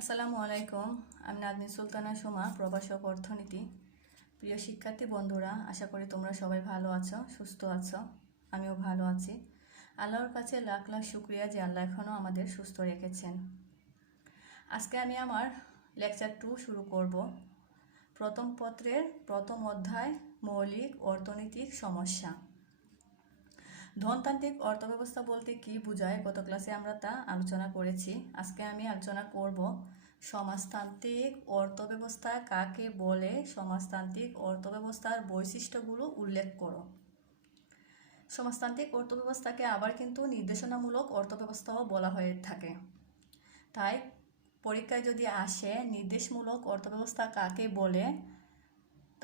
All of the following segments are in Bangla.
আসসালামু আলাইকুম। আমি নাজনীন সুলতানা সুমা, প্রভাষক অর্থনীতি। প্রিয় শিক্ষার্থী বন্ধুরা, আশা করি তোমরা সবাই ভালো আছো, সুস্থ আছো। আমিও ভালো আছি। আল্লাহর কাছে লাখ লাখ শুক্রিয়া যে আল্লাহ এখনও আমাদের সুস্থ রেখেছেন। আজকে আমি আমার লেকচার 2 শুরু করব। প্রথম পত্রের প্রথম অধ্যায়, মৌলিক অর্থনৈতিক সমস্যা। ধনতান্ত্রিক অর্থব্যবস্থা বলতে কি বোঝায়, গত ক্লাসে আমরা তা আলোচনা করেছি। আজকে আমি আলোচনা করব সমাজতান্ত্রিক অর্থব্যবস্থা কাকে বলে, সমাজতান্ত্রিক অর্থব্যবস্থার বৈশিষ্ট্যগুলো উল্লেখ করো। সমাজতান্ত্রিক অর্থব্যবস্থাকে আবার কিন্তু নির্দেশনামূলক অর্থব্যবস্থাও বলা হয়ে থাকে। তাই পরীক্ষায় যদি আসে নির্দেশমূলক অর্থব্যবস্থা কাকে বলে,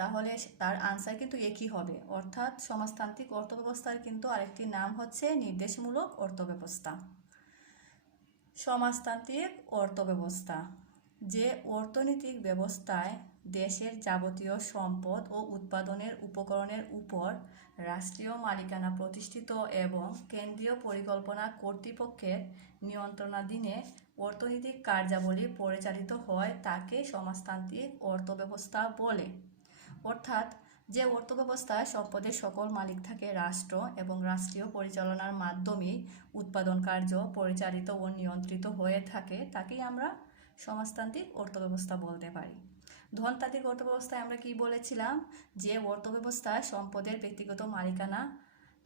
তাহলে তার আনসার কিন্তু একই হবে, অর্থাৎ সমাজতান্ত্রিক অর্থব্যবস্থার কিন্তু আরেকটি নাম হচ্ছে নির্দেশমূলক অর্থব্যবস্থা। সমাজতান্ত্রিক অর্থব্যবস্থা যে অর্থনৈতিক ব্যবস্থায় দেশের যাবতীয় সম্পদ ও উৎপাদনের উপকরণের উপর রাষ্ট্রীয় মালিকানা প্রতিষ্ঠিত এবং কেন্দ্রীয় পরিকল্পনা কর্তৃপক্ষের নিয়ন্ত্রণাধীনে অর্থনৈতিক কার্যাবলী পরিচালিত হয় তাকে সমাজতান্ত্রিক অর্থব্যবস্থা বলে। অর্থাৎ যে অর্থব্যবস্থায় সম্পদের সকল মালিক থাকে রাষ্ট্র এবং রাষ্ট্রীয় পরিচালনার মাধ্যমে উৎপাদন কার্য পরিচালিত ও নিয়ন্ত্রিত হয়ে থাকে তাকেই আমরা সমাজতান্ত্রিক অর্থব্যবস্থা বলতে পারি। ধনতান্ত্রিক অর্থব্যবস্থায় আমরা কি বলেছিলাম, যে অর্থব্যবস্থায় সম্পদের ব্যক্তিগত মালিকানা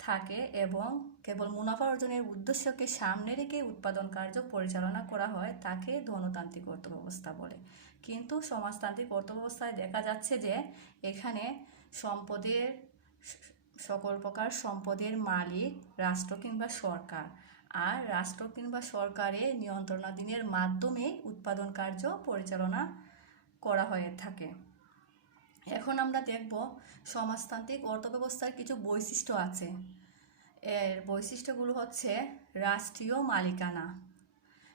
থাকে এবং কেবল মুনাফা অর্জনের উদ্দেশ্যকে সামনে রেখে উৎপাদন কার্য পরিচালনা করা হয় তাকে ধনতান্ত্রিক অর্থব্যবস্থা বলে। কিন্তু সমাজতান্ত্রিক অর্থব্যবস্থায় দেখা যাচ্ছে যে এখানে সম্পদের সকল প্রকার সম্পদের মালিক রাষ্ট্র কিংবা সরকার, আর রাষ্ট্র কিংবা সরকারের নিয়ন্ত্রণাধীনের মাধ্যমে উৎপাদন কার্য পরিচালনা করা হয়ে থাকে। এখন আমরা দেখব সমাজতান্ত্রিক অর্থব্যবস্থার কিছু বৈশিষ্ট্য আছে। এর বৈশিষ্ট্যগুলো হচ্ছে রাষ্ট্রীয় মালিকানা।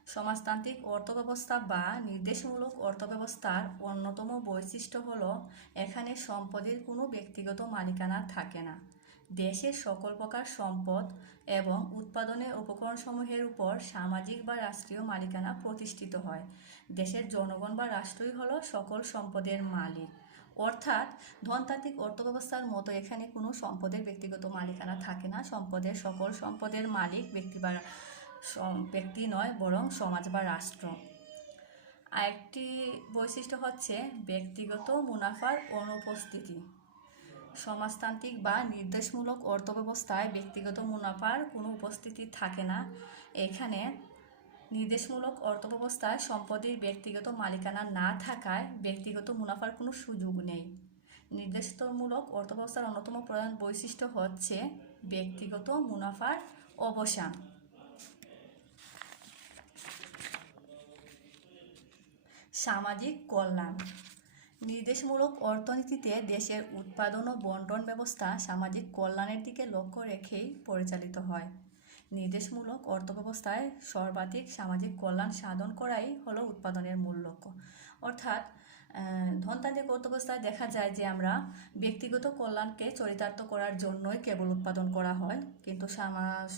সমাজতান্ত্রিক অর্থব্যবস্থা বা নির্দেশমূলক অর্থব্যবস্থার অন্যতম বৈশিষ্ট্য হলো এখানে সম্পদের কোনো ব্যক্তিগত মালিকানা থাকে না। দেশের সকল প্রকার সম্পদ এবং উৎপাদনের উপকরণসমূহের উপর সামাজিক বা রাষ্ট্রীয় মালিকানা প্রতিষ্ঠিত হয়। দেশের জনগণ বা রাষ্ট্রই হলো সকল সম্পদের মালিক। অর্থাৎ ধনতান্ত্রিক অর্থব্যবস্থার মতো এখানে কোনো সম্পদের ব্যক্তিগত মালিকানা থাকে না। সকল সম্পদের মালিক ব্যক্তি নয়, বরং সমাজ বা রাষ্ট্র। আরেকটি বৈশিষ্ট্য হচ্ছে ব্যক্তিগত মুনাফার অনুপস্থিতি। সমাজতান্ত্রিক বা নির্দেশমূলক অর্থব্যবস্থায় ব্যক্তিগত মুনাফার কোনো উপস্থিতি থাকে না। এখানে নির্দেশমূলক অর্থব্যবস্থায় সম্পদের ব্যক্তিগত মালিকানা না থাকায় ব্যক্তিগত মুনাফার কোনো সুযোগ নেই। নির্দেশমূলক অর্থব্যবস্থার অন্যতম প্রধান বৈশিষ্ট্য হচ্ছে ব্যক্তিগত মুনাফার অবসান। সামাজিক কল্যাণ। নির্দেশমূলক অর্থনীতিতে দেশের উৎপাদন ও বণ্টন ব্যবস্থা সামাজিক কল্যাণের দিকে লক্ষ্য রেখেই পরিচালিত হয়। নির্দেশমূলক অর্থব্যবস্থায় সর্বাধিক সামাজিক কল্যাণ সাধন করাই হলো উৎপাদনের মূল লক্ষ্য। অর্থাৎ ধনতান্ত্রিক অর্থব্যবস্থায় দেখা যায় যে আমরা ব্যক্তিগত কল্যাণকে চরিতার্থ করার জন্যই কেবল উৎপাদন করা হয়, কিন্তু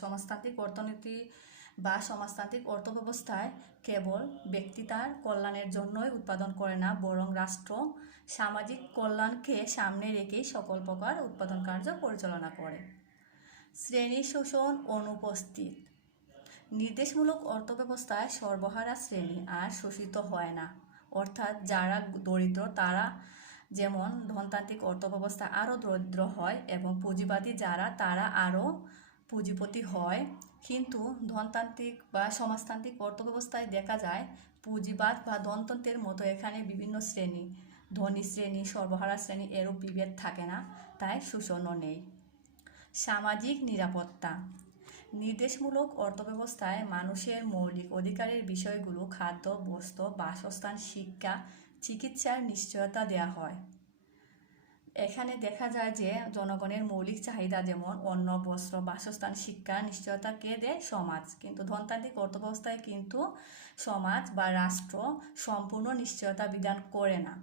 সমাজতান্ত্রিক অর্থনীতি বা সমাজতান্ত্রিক অর্থব্যবস্থায় কেবল ব্যক্তি তার কল্যাণের জন্যই উৎপাদন করে না, বরং রাষ্ট্র সামাজিক কল্যাণকে সামনে রেখেই সকল প্রকার উৎপাদন কার্য পরিচালনা করে। শ্রেণী শোষণ অনুপস্থিত। নির্দেশমূলক অর্থব্যবস্থায় সর্বহারা শ্রেণী আর শোষিত হয় না। অর্থাৎ যারা দরিদ্র তারা যেমন ধনতান্ত্রিক অর্থব্যবস্থা আরও দরিদ্র হয় এবং পুঁজিবাদী যারা তারা আরও পুঁজিপতি হয়। কিন্তু ধনতান্ত্রিক বা সমাজতান্ত্রিক অর্থব্যবস্থায় দেখা যায় পুঁজিবাদ বা ধনতন্ত্রের মতো এখানে বিভিন্ন শ্রেণী, ধনী শ্রেণী, সর্বহারা শ্রেণী এরূপ বিভেদ থাকে না, তাই শোষণও নেই। সামাজিক নিরাপত্তা। নির্দেশমূলক অর্থব্যবস্থায় মানুষের মৌলিক অধিকারের বিষয়গুলো খাদ্য, বস্ত্র, বাসস্থান, শিক্ষা, চিকিৎসার নিশ্চয়তা দেওয়া হয়। এখানে দেখা যায় যে জনগণের মৌলিক চাহিদা যেমন অন্ন, বস্ত্র, বাসস্থান, শিক্ষার নিশ্চয়তা কে দেয়? সমাজ। কিন্তু ধনতান্ত্রিক অর্থব্যবস্থায় কিন্তু সমাজ বা রাষ্ট্র সম্পূর্ণ নিশ্চয়তা বিধান করে না।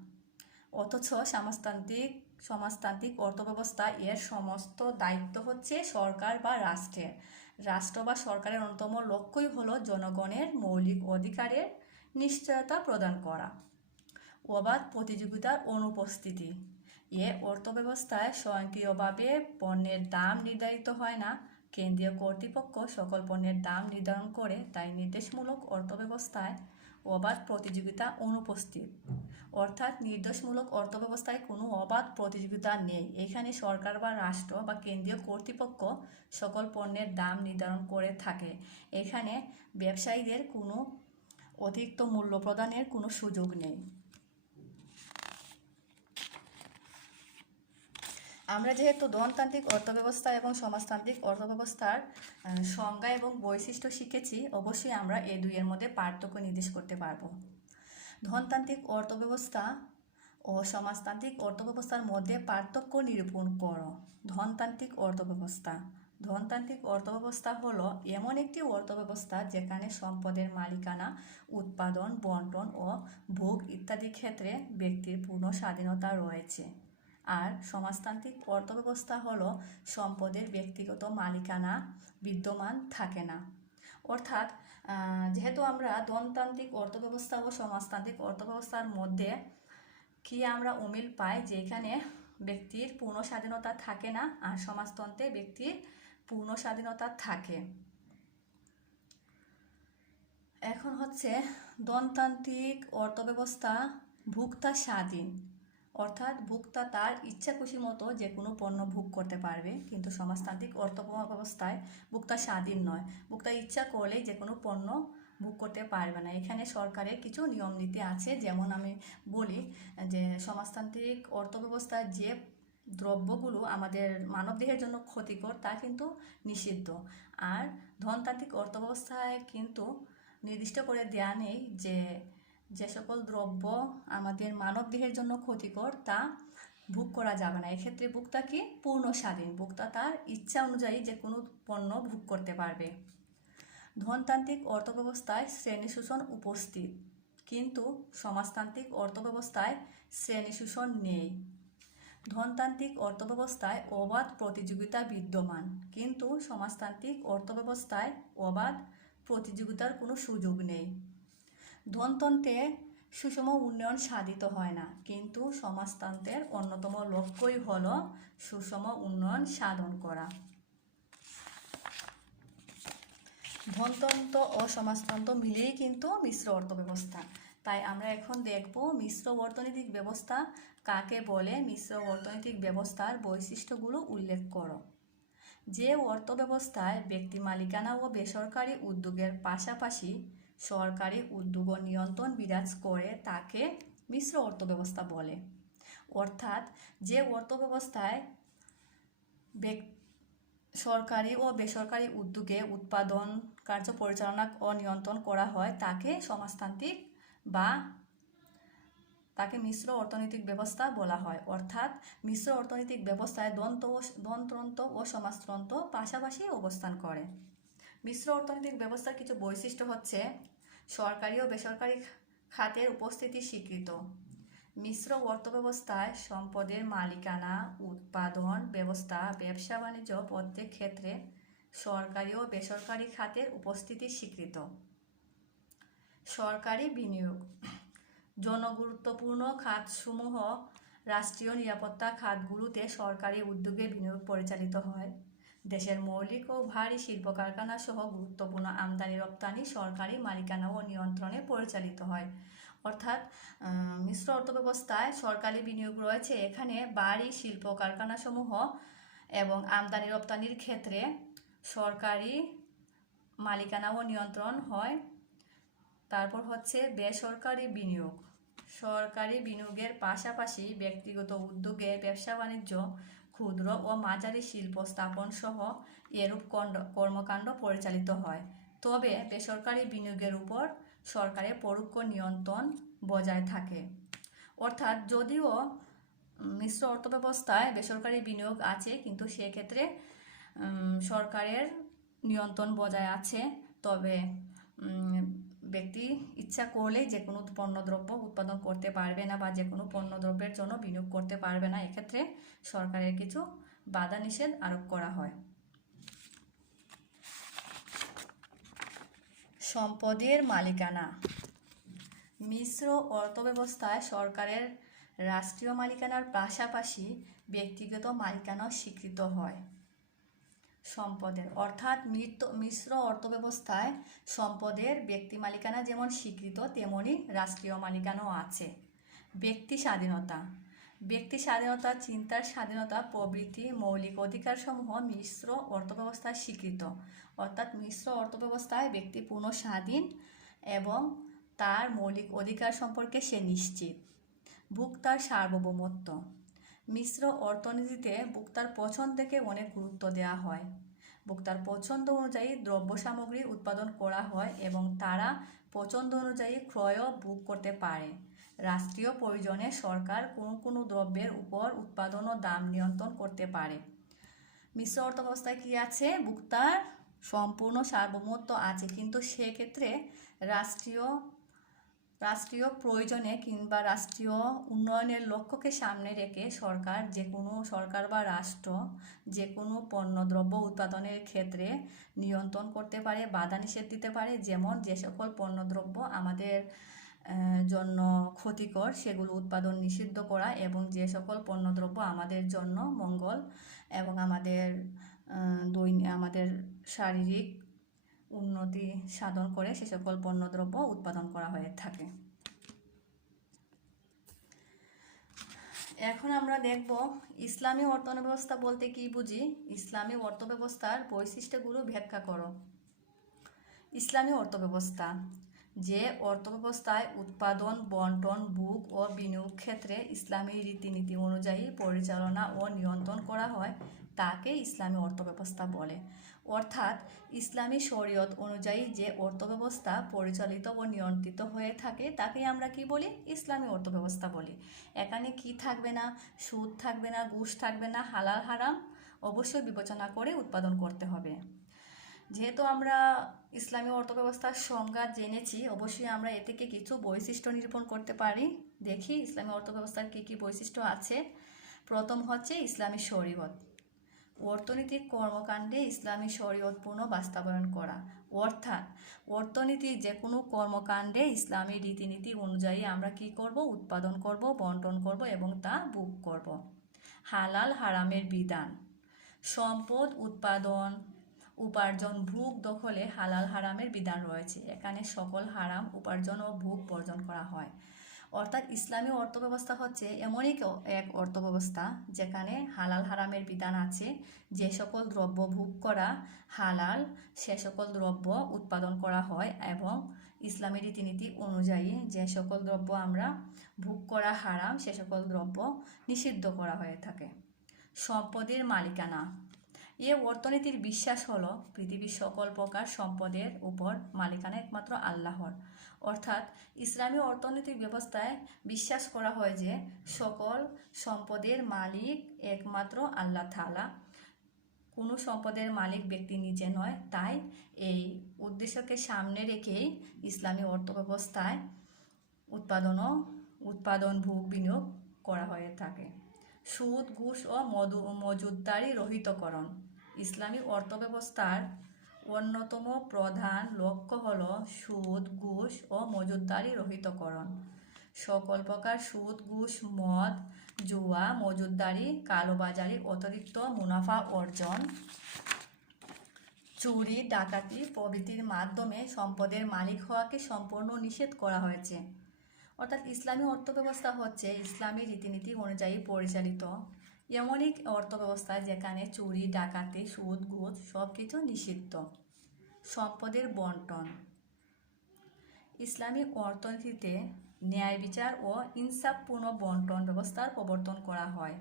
অথচ সমাজতান্ত্রিক অর্থব্যবস্থা এর সমস্ত দায়িত্ব হচ্ছে সরকার বা রাষ্ট্রের। রাষ্ট্র বা সরকারের অন্যতম লক্ষ্যই হলো জনগণের মৌলিক অধিকারের নিশ্চয়তা প্রদান করা। অবাধ প্রতিযোগিতার অনুপস্থিতি। এ অর্থব্যবস্থায় স্বয়ংক্রিয়ভাবে পণ্যের দাম নির্ধারিত হয় না, কেন্দ্রীয় কর্তৃপক্ষ সকল পণ্যের দাম নির্ধারণ করে, তাই নির্দেশমূলক অর্থব্যবস্থায় অবাধ প্রতিযোগিতা অনুপস্থিত। অর্থাৎ নির্দেশমূলক অর্থব্যবস্থায় কোনো অবাধ প্রতিযোগিতা নেই। এখানে সরকার বা রাষ্ট্র বা কেন্দ্রীয় কর্তৃপক্ষ সকল পণ্যের দাম নির্ধারণ করে থাকে। এখানে ব্যবসায়ীদের কোনো অতিরিক্ত মূল্য প্রদানের কোনো সুযোগ নেই। আমরা যেহেতু ধনতান্ত্রিক অর্থব্যবস্থা এবং সমাজতান্ত্রিক অর্থব্যবস্থার সংজ্ঞা এবং বৈশিষ্ট্য শিখেছি, অবশ্যই আমরা এই দুইয়ের মধ্যে পার্থক্য নির্দেশ করতে পারবো। ধনতান্ত্রিক অর্থব্যবস্থা ও সমাজতান্ত্রিক অর্থব্যবস্থার মধ্যে পার্থক্য নিরূপণ করো। ধনতান্ত্রিক অর্থব্যবস্থা। ধনতান্ত্রিক অর্থব্যবস্থা হলো এমন একটি অর্থব্যবস্থা যেখানে সম্পদের মালিকানা, উৎপাদন, বণ্টন ও ভোগ ইত্যাদি ক্ষেত্রে ব্যক্তির পূর্ণ স্বাধীনতা রয়েছে। আর সমাজতান্ত্রিক অর্থব্যবস্থা হলো সম্পদের ব্যক্তিগত মালিকানা বিদ্যমান থাকে না। অর্থাৎ যেহেতু আমরা ধনতান্ত্রিক অর্থব্যবস্থা ও সমাজতান্ত্রিক অর্থব্যবস্থার মধ্যে কি আমরা অমিল পাই, যে এখানে ব্যক্তির পূর্ণ স্বাধীনতা থাকে না, আর সমাজতন্ত্রে ব্যক্তির পূর্ণ স্বাধীনতা থাকে। এখন হচ্ছে ধনতান্ত্রিক অর্থব্যবস্থা ভোক্তা স্বাধীন, অর্থাৎ ভোক্তা তার ইচ্ছা খুশি মতো যে কোনো পণ্য ভোগ করতে পারবে, কিন্তু সমাজতান্ত্রিক অর্থব্যবস্থায় ভোক্তা স্বাধীন নয়, ভোক্তা ইচ্ছা করলেই যে কোনো পণ্য ভোগ করতে পারবে না। এখানে সরকারের কিছু নিয়ম নীতি আছে, যেমন আমি বলি যে সমাজতান্ত্রিক অর্থব্যবস্থায় যে দ্রব্যগুলো আমাদের মানবদেহের জন্য ক্ষতিকর তা কিন্তু নিষিদ্ধ, আর ধনতান্ত্রিক অর্থব্যবস্থায় কিন্তু নির্দিষ্ট করে দেয়া নেই যে সকল দ্রব্য আমাদের মানবদেহের জন্য ক্ষতিকর তা ভোগ করা যাবে না। এক্ষেত্রে ভোক্তা কি পূর্ণ স্বাধীন, ভোক্তা তার ইচ্ছা অনুযায়ী যে কোনো পণ্য ভোগ করতে পারবে। ধনতান্ত্রিক অর্থব্যবস্থায় শ্রেণী শোষণ উপস্থিত, কিন্তু সমাজতান্ত্রিক অর্থব্যবস্থায় শ্রেণী শোষণ নেই। ধনতান্ত্রিক অর্থব্যবস্থায় অবাধ প্রতিযোগিতা বিদ্যমান, কিন্তু সমাজতান্ত্রিক অর্থব্যবস্থায় অবাধ প্রতিযোগিতার কোনো সুযোগ নেই। ধনতন্ত্রে সুষম উন্নয়ন সাধিত হয় না, কিন্তু সমাজতন্ত্রের অন্যতম লক্ষ্যই হল সুষম উন্নয়ন সাধন করা। ধনতন্ত্র ও সমাজতন্ত্র মিলেই কিন্তু মিশ্র অর্থব্যবস্থা। তাই আমরা এখন দেখব মিশ্র অর্থনৈতিক ব্যবস্থা কাকে বলে। মিশ্র অর্থনৈতিক ব্যবস্থার বৈশিষ্ট্যগুলো উল্লেখ করো। যে অর্থব্যবস্থায় ব্যক্তি মালিকানা ও বেসরকারি উদ্যোগের পাশাপাশি সরকারি উদ্যোগ ও নিয়ন্ত্রণ বিরাজ করে তাকে মিশ্র অর্থব্যবস্থা বলে। অর্থাৎ যে অর্থব্যবস্থায় সরকারি ও বেসরকারি উদ্যোগে উৎপাদন কার্য পরিচালনা ও নিয়ন্ত্রণ করা হয় তাকে সমাজতান্ত্রিক বা তাকে মিশ্র অর্থনৈতিক ব্যবস্থা বলা হয়। অর্থাৎ মিশ্র অর্থনৈতিক ব্যবস্থায় ধনতন্ত্র ও সমাজতন্ত্র পাশাপাশি অবস্থান করে। মিশ্র অর্থনৈতিক ব্যবস্থার কিছু বৈশিষ্ট্য হচ্ছে সরকারি ও বেসরকারি খাতের উপস্থিতি স্বীকৃত। মিশ্র অর্থব্যবস্থায় সম্পদের মালিকানা, উৎপাদন ব্যবস্থা, ব্যবসা বাণিজ্য প্রত্যেক ক্ষেত্রে সরকারি ও বেসরকারি খাতের উপস্থিতি স্বীকৃত। সরকারি বিনিয়োগ। জনগুরুত্বপূর্ণ খাতসমূহ রাষ্ট্রীয় নিরাপত্তা খাতগুলোতে সরকারি উদ্যোগে বিনিয়োগ পরিচালিত হয়। দেশের মৌলিক ও ভারী শিল্প কারখানা সহ গুরুত্বপূর্ণ আমদানি রপ্তানি সরকারি মালিকানা ও নিয়ন্ত্রণে পরিচালিত হয়। অর্থাৎ মিশ্র অর্থব্যবস্থায় সরকারি বিনিয়োগ রয়েছে, এখানে ভারী শিল্প কারখানাসমূহ এবং আমদানি রপ্তানির ক্ষেত্রে সরকারি মালিকানা ও নিয়ন্ত্রণ হয়। তারপর হচ্ছে বেসরকারি বিনিয়োগ। সরকারি বিনিয়োগের পাশাপাশি ব্যক্তিগত উদ্যোগে ব্যবসা বাণিজ্য, ক্ষুদ্র ও মাঝারি শিল্প স্থাপন সহ এরূপ কর্মকাণ্ড পরিচালিত হয়। তবে বেসরকারি বিনিয়োগের উপর সরকারের পরোক্ষ নিয়ন্ত্রণ বজায় থাকে। অর্থাৎ যদিও মিশ্র অর্থব্যবস্থায় বেসরকারি বিনিয়োগ আছে, কিন্তু সেক্ষেত্রে সরকারের নিয়ন্ত্রণ বজায় আছে। তবে ব্যক্তি ইচ্ছা করলেই যে কোনো পণ্যদ্রব্য উৎপাদন করতে পারবে না বা যে কোনো পণ্যদ্রব্যের জন্য বিনিয়োগ করতে পারবে না, এক্ষেত্রে সরকারের কিছু বাধা নিষেধ আরোপ করা হয়। সম্পদের মালিকানা। মিশ্র অর্থব্যবস্থায় সরকারের রাষ্ট্রীয় মালিকানার পাশাপাশি ব্যক্তিগত মালিকানাও স্বীকৃত হয়। সম্পদের অর্থাৎ মিশ্র অর্থব্যবস্থায় সম্পদের ব্যক্তি মালিকানা যেমন স্বীকৃত তেমনি রাষ্ট্রীয় মালিকানাও আছে। ব্যক্তি স্বাধীনতা, চিন্তার স্বাধীনতা প্রভৃতি মৌলিক অধিকারসমূহ মিশ্র অর্থব্যবস্থায় স্বীকৃত। অর্থাৎ মিশ্র অর্থব্যবস্থায় ব্যক্তি পূর্ণ স্বাধীন এবং তার মৌলিক অধিকার সম্পর্কে সে নিশ্চিত। ভোক্তার সার্বভৌমত্ব, মিশ্র অর্থনীতিতে ভোক্তার পছন্দকে অনেক গুরুত্ব দেওয়া হয়। ভোক্তার পছন্দ অনুযায়ী দ্রব্য সামগ্রী উৎপাদন করা হয় এবং তারা পছন্দ অনুযায়ী ক্রয় ও ভোগ করতে পারে। রাষ্ট্রীয় প্রয়োজনে সরকার কোনো দ্রব্যের উপর উৎপাদন ও দাম নিয়ন্ত্রণ করতে পারে। মিশ্র অর্থব্যবস্থায় কি আছে? ভোক্তার সম্পূর্ণ সার্বভৌমত্ব আছে, কিন্তু সেক্ষেত্রে রাষ্ট্রীয় প্রয়োজনে কিংবা রাষ্ট্রীয় উন্নয়নের লক্ষ্যকে সামনে রেখে সরকার বা রাষ্ট্র যে কোনো পণ্যদ্রব্য উৎপাদনের ক্ষেত্রে নিয়ন্ত্রণ করতে পারে, বাধা নিষেধ দিতে পারে। যেমন যে সকল পণ্যদ্রব্য আমাদের জন্য ক্ষতিকর সেগুলো উৎপাদন নিষিদ্ধ করা, এবং যে সকল পণ্যদ্রব্য আমাদের জন্য মঙ্গল এবং আমাদের শারীরিক উন্নতি সাধন করে সে সকল পণ্যদ্রব্য উৎপাদন করা হয়ে থাকে। এখন আমরা দেখব ইসলামী অর্থব্যবস্থা বলতে কি বুঝি। ইসলামী অর্থব্যবস্থার বৈশিষ্ট্যগুলো ব্যাখ্যা করো। ইসলামী অর্থব্যবস্থা যে অর্থব্যবস্থায় উৎপাদন, বন্টন, ভোগ ও বিনিয়োগ ক্ষেত্রে ইসলামী রীতিনীতি অনুযায়ী পরিচালনা ও নিয়ন্ত্রণ করা হয় তাকে ইসলামী অর্থব্যবস্থা বলে। অর্থাৎ ইসলামী শরীয়ত অনুযায়ী যে অর্থব্যবস্থা পরিচালিত ও নিয়ন্ত্রিত হয়ে থাকে তাকে আমরা কি বলি? ইসলামী অর্থব্যবস্থা বলি। এখানে কি থাকবে না? সুদ থাকবে না, ঘুষ থাকবে না, হালাল হারাম অবশ্যই বিবেচনা করে উৎপাদন করতে হবে। যেহেতু আমরা ইসলামী অর্থব্যবস্থার সংজ্ঞা জেনেছি, অবশ্যই আমরা এ থেকে কিছু বৈশিষ্ট্য নিরূপণ করতে পারি। দেখি ইসলামী অর্থব্যবস্থার কি কি বৈশিষ্ট্য আছে। প্রথম হচ্ছে ইসলামী শরীয়ত। অর্থনৈতিক কর্মকাণ্ডে ইসলামী শরীয়তপূর্ণ বাস্তবায়ন করা। অর্থাৎ অর্থনীতির যে কোনো কর্মকাণ্ডে ইসলামী রীতিনীতি অনুযায়ী আমরা কি করব? উৎপাদন করব, বন্টন করব এবং তা ভোগ করব। হালাল হারামের বিধান। সম্পদ উপার্জন, ভোগ দখলে হালাল হারামের বিধান রয়েছে। এখানে সকল হারাম উপার্জন ও ভোগ বর্জন করা হয়। অর্থাৎ ইসলামী অর্থব্যবস্থা হচ্ছে এমনই এক অর্থব্যবস্থা যেখানে হালাল হারামের বিধান আছে। যে সকল দ্রব্য ভোগ করা হালাল সে সকল দ্রব্য উৎপাদন করা হয়, এবং ইসলামী রীতিনীতি অনুযায়ী যে সকল দ্রব্য আমরা ভোগ করা হারাম সে সকল দ্রব্য নিষিদ্ধ করা হয়ে থাকে। সম্পদের মালিকানা। এ অর্থনীতির বিশ্বাস হলো পৃথিবীর সকল প্রকার সম্পদের উপর মালিকানা একমাত্র আল্লাহর। অর্থাৎ ইসলামী অর্থনৈতিক ব্যবস্থায় বিশ্বাস করা হয় যে সকল সম্পদের মালিক একমাত্র আল্লাহ তাআলা। কোনো সম্পদের মালিক ব্যক্তি নিজে নয়। তাই এই উদ্দেশ্যকে সামনে রেখেই ইসলামী অর্থব্যবস্থায় উৎপাদন ভোগ বিনিয়োগ করা হয়ে থাকে। সুদ, ঘুষ ও মজুতদারি রহিতকরণ। ইসলামী অর্থব্যবস্থার অন্যতম প্রধান লক্ষ্য হল সুদ, ঘুষ ও মজুতদারি রহিতকরণ। সকল প্রকার সুদ, ঘুষ, মদ, জুয়া, মজুতদারি, কালোবাজারি, অতিরিক্ত মুনাফা অর্জন, চুরি, ডাকাতি প্রভৃতির মাধ্যমে সম্পদের মালিক হওয়াকে সম্পূর্ণ নিষেধ করা হয়েছে। অর্থাৎ ইসলামী অর্থব্যবস্থা হচ্ছে ইসলামী রীতিনীতি অনুযায়ী পরিচালিত এমনই অর্থব্যবস্থা যেখানে চুরি, ডাকাতি, সুদ, ঘুষ সব কিছু নিষিদ্ধ। সম্পদের বন্টন। ইসলামী অর্থনীতিতে ন্যায় বিচার ও ইনসাফপূর্ণ বন্টন ব্যবস্থার প্রবর্তন করা হয়।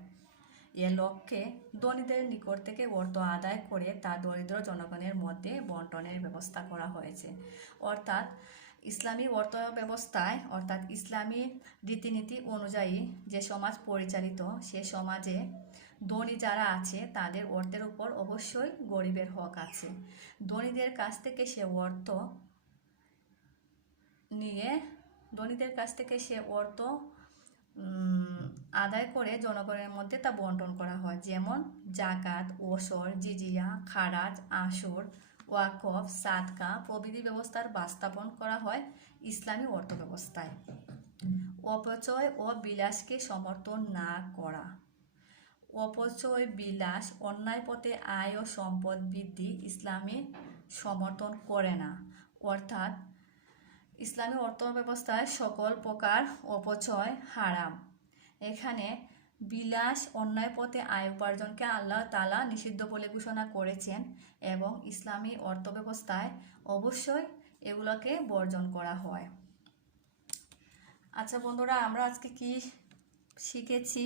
এ লক্ষ্যে ধনীদের নিকট থেকে অর্থ আদায় করে তা দরিদ্র জনগণের মধ্যে বন্টনের ব্যবস্থা করা হয়েছে। অর্থাৎ ইসলামী অর্থ ব্যবস্থায় অর্থাৎ ইসলামী রীতিনীতি অনুযায়ী যে সমাজ পরিচালিত সে সমাজে ধনী যারা আছে তাদের অর্থের উপর অবশ্যই গরিবের হক আছে। ধনীদের কাছ থেকে সে অর্থ আদায় করে জনগণের মধ্যে তা বন্টন করা হয়। যেমন জাকাত, ওসর, জিজিয়া, খারাজ, আসর, ওয়াকফ, সাদকা প্রভৃতি ব্যবস্থার বাস্তবায়ন করা হয় ইসলামী অর্থব্যবস্থায়। অপচয় ও বিলাসকে সমর্থন না করা। অপচয়, বিলাস, অন্যায় পথে আয় ও সম্পদ বৃদ্ধি ইসলামে সমর্থন করে না। অর্থাৎ ইসলামী অর্থব্যবস্থায় সকল প্রকার অপচয় হারাম। এখানে বিলাস, অন্যায় পথে আয় উপার্জনকে আল্লাহ তাআলা নিষিদ্ধ বলে ঘোষণা করেছেন এবং ইসলামী অর্থব্যবস্থায় অবশ্যই এগুলোকে বর্জন করা হয়। আচ্ছা বন্ধুরা, আমরা আজকে কি শিখেছি?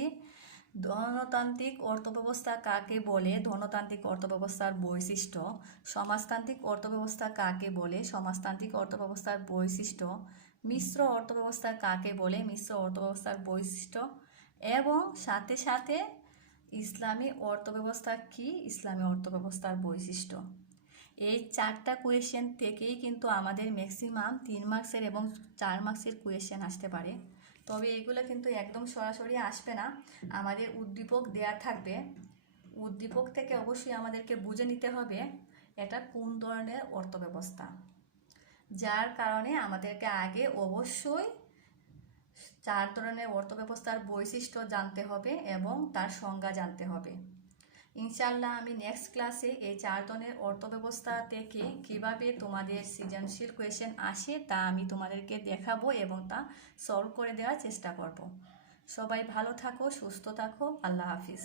ধনতান্ত্রিক অর্থব্যবস্থা কাকে বলে, ধনতান্ত্রিক অর্থব্যবস্থার বৈশিষ্ট্য। সমাজতান্ত্রিক অর্থব্যবস্থা কাকে বলে, সমাজতান্ত্রিক অর্থব্যবস্থার বৈশিষ্ট্য। মিশ্র অর্থব্যবস্থা কাকে বলে, মিশ্র অর্থব্যবস্থার বৈশিষ্ট্য। এবং সাথে সাথে ইসলামী অর্থব্যবস্থা কি, ইসলামী অর্থব্যবস্থার বৈশিষ্ট্য। এই 4টা কোয়েশ্চেন থেকেই কিন্তু আমাদের ম্যাক্সিমাম 3 মার্কসের এবং 4 মার্কসের কোয়েশ্চেন আসতে পারে। তবে এগুলো কিন্তু একদম সরাসরি আসবে না, আমাদের উদ্দীপক দেয়া থাকবে। উদ্দীপক থেকে অবশ্যই আমাদেরকে বুঝে নিতে হবে এটা কোন ধরনের অর্থব্যবস্থা, যার কারণে আমাদেরকে আগে অবশ্যই 4 ধরনের অর্থব্যবস্থার বৈশিষ্ট্য জানতে হবে এবং তার সংজ্ঞা জানতে হবে। ইনশাআল্লাহ আমি নেক্সট ক্লাসে এই 4 ধরনের অর্থব্যবস্থা থেকে কিভাবে তোমাদের সৃজনশীল কোয়েশ্চেন আসে তা আমি তোমাদেরকে দেখাবো এবং তা সলভ করে দেওয়ার চেষ্টা করব। সবাই ভালো থাকো, সুস্থ থাকো। আল্লাহ হাফিজ।